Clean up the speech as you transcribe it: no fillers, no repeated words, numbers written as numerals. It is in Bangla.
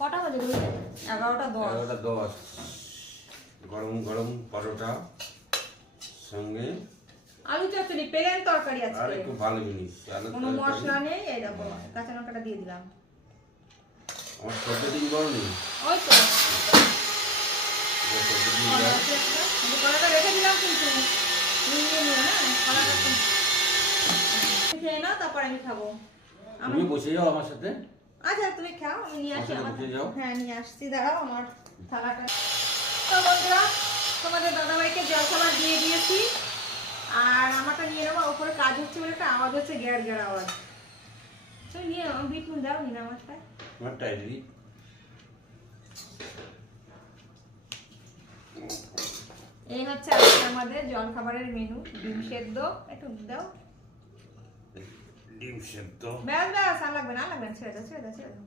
কটা বাজে বলতে? 11:10। 11:10। গরম গরম পরোটা সঙ্গে আলু চচ্চড়ি, প্লেন তরকারি আর আজকে। একটু ভালো জিনিস কোনো মশলা নেই, এই দেখো কাঁচা লঙ্কাটা দিয়ে দিলাম। আমার ছোট দিন বড়নি ওই তো কলাটা রেখে দিলাম, কিন্তু নিয়ে নিও না কলাটা। খেয়ে নাও, তারপর আমি খাবো। তুমি বসে যাও আমার সাথে। আচ্ছা তুমি খাও, আমি নিয়ে আসি। বসে যাও। হ্যাঁ নিয়ে আসছি, দাঁড়াও আমার থালাটা। তো বন্ধুরা, তোমাদের দাদাভাইকে জলখাবার দিয়ে দিয়েছি, আর আমারটা নিয়ে নেবো। ওপরে কাজ হচ্ছে বলে একটা আওয়াজ হচ্ছে, গ্যার গ্যার আওয়াজ। তুমি নিয়ে বিট নুন দাও নি না আমারটা। আমারটাই দিদি। এই হচ্ছে আজকে আমাদের জলখাবারের মেনু। ডিম সেদ্ধ একটু দাও। ডিম সেদ্ধ। ব্যাস ব্যাস, আর লাগবে না, ছেড়ে দাও ছেড়ে দাও ছেড়ে দাও।